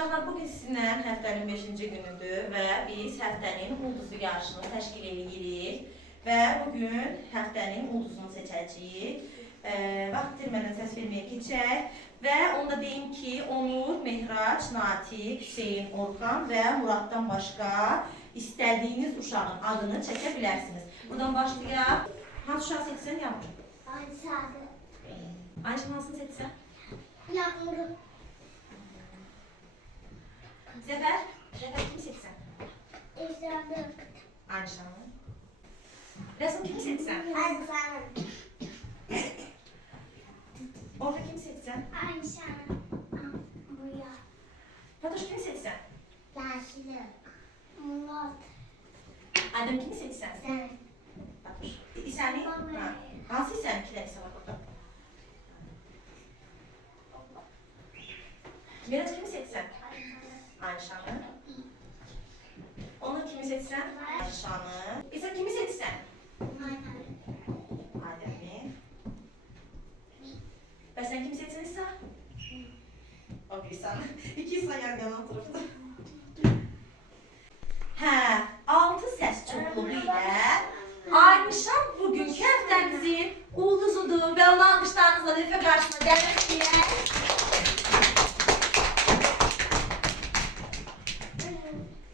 Uşaqlar, bugün sizinlə həftənin 5-ci günüdür və biz həftənin ulduzlu yarışını təşkil edirik və bugün həftənin ulduzunu seçəcəyik. Vaxt itirmədən səs verməyə keçək və onu da deyim ki, Onur, Mehrac, Natiq, Hüseyin, Orxan və Muraddan başqa istədiyiniz uşağın adını çəkə bilərsiniz. Buradan başlayaq. Hansı uşağı seçsən, Yağmur? Ayşə'dir. Ayşə hansını seçsən? Yağmur'u. Zəfər kimi seçsən? İsa'dır. Ayşə'ni. Rəsm kimi seçsən? Ayşə'nin. Orxan kimi seçsən? Ayşə'nin. Buraya. Fatoş kimi seçsən? Yaşlı. Murat. Adem kimi seçsən? Sen. Fatoş. İsəni? Ha. Hansı İsəni ki rəqsə var burada? Mirac kimi seçsən? Ayşanı. Onu kimi seçsən? Ayşanı. İsa kimi seçsən? Adem'i. Və sən kimi seçsən İsa? O bir İsa. İki İsa yan-yana oturubdu. Hə, 6 səs çoxluğu ilə Ayşan bugünkü həftəmizin ulduzudur və onu alqışlarınızla lütfə qarşıma gəlmək istəyək.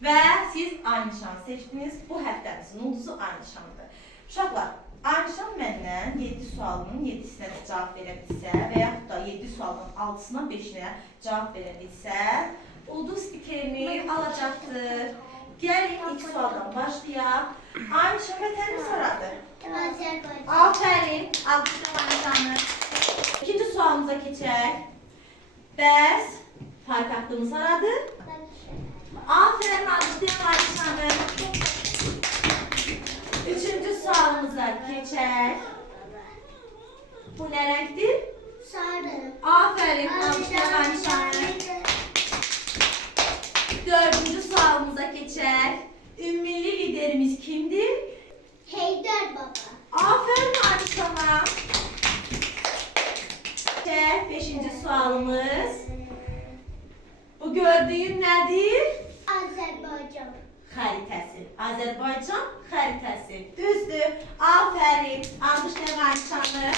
Və siz Aynişanı seçdiniz. Bu həftəmizin ulduzu Aynişandır. Uşaqlar, Aynişan məndən 7 sualının 7-sinə də cavab verə bilsə və yaxud da 7 sualının 6-sına 5-inə cavab verə bilsə, ulduz stikerini alacaqdır. Gəlin ilk sualdan başlayaq. Aynişan vətənimiz haradır? Azərbaycan. Afərin, alqışlayaq Aynişanı. İkinci sualımıza keçək. Bəs paytaxtımız haradır? Aferin alkışlayalım Ayşan'ı. Üçüncü sualımıza geçer. Bu ne renktir? Sarı. Aferin alkışlayalım Ayşan'ı. Dördüncü sualımıza geçer. Ümmili liderimiz kimdir? Heydər baba. Aferin Ayşan'a. Beşinci sualımız. Bu gördüğün nedir? Azərbaycan. Xəritəsi. Azərbaycan xəritəsi. Düzdür. Afərin. Alqışlayaq Ayşanı.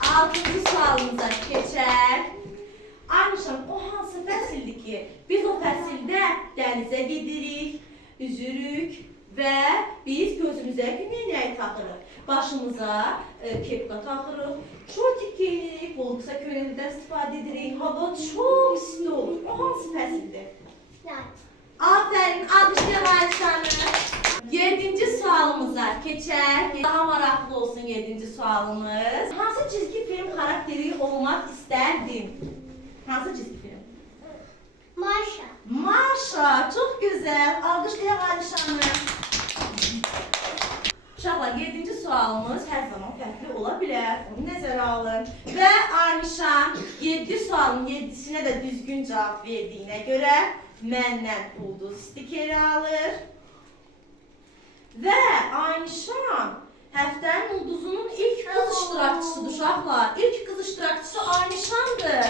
6-cı sualımıza keçək. Ayşan, o hansı fəsildir ki, biz o fəsildə dənizə gedirik, üzürük və biz gözümüzə günlüyü taxırıq. Başımıza kepka taxırıq, şortik geyinirik, bol qısa köynəklərdən istifadə edirik. Hava çox isti olur. O hansı fəsildir? Aferin, alqışlayaq Ayşanı. 7-ci sualımıza keçək. Daha maraqlı olsun 7-ci sualımız. Hansı çizgi film xarakteri olmaq istərdin? Hansı çizgi film? Maşa. Maşa, çok güzel. Alqışlayaq Ayşanı. Uşaqlar, 7-ci sualımız hər zaman fərqli ola bilər. Onu nəzərə alın. Və Ayşan 7 sualın 7-sinə də düzgün cavab verdiyinə görə məndən ulduz stikeri alır. Və Ayşan həftənin ulduzunun ilk qız iştirakçısıdır uşaqlar. İlk qız iştirakçısı Ayşandır.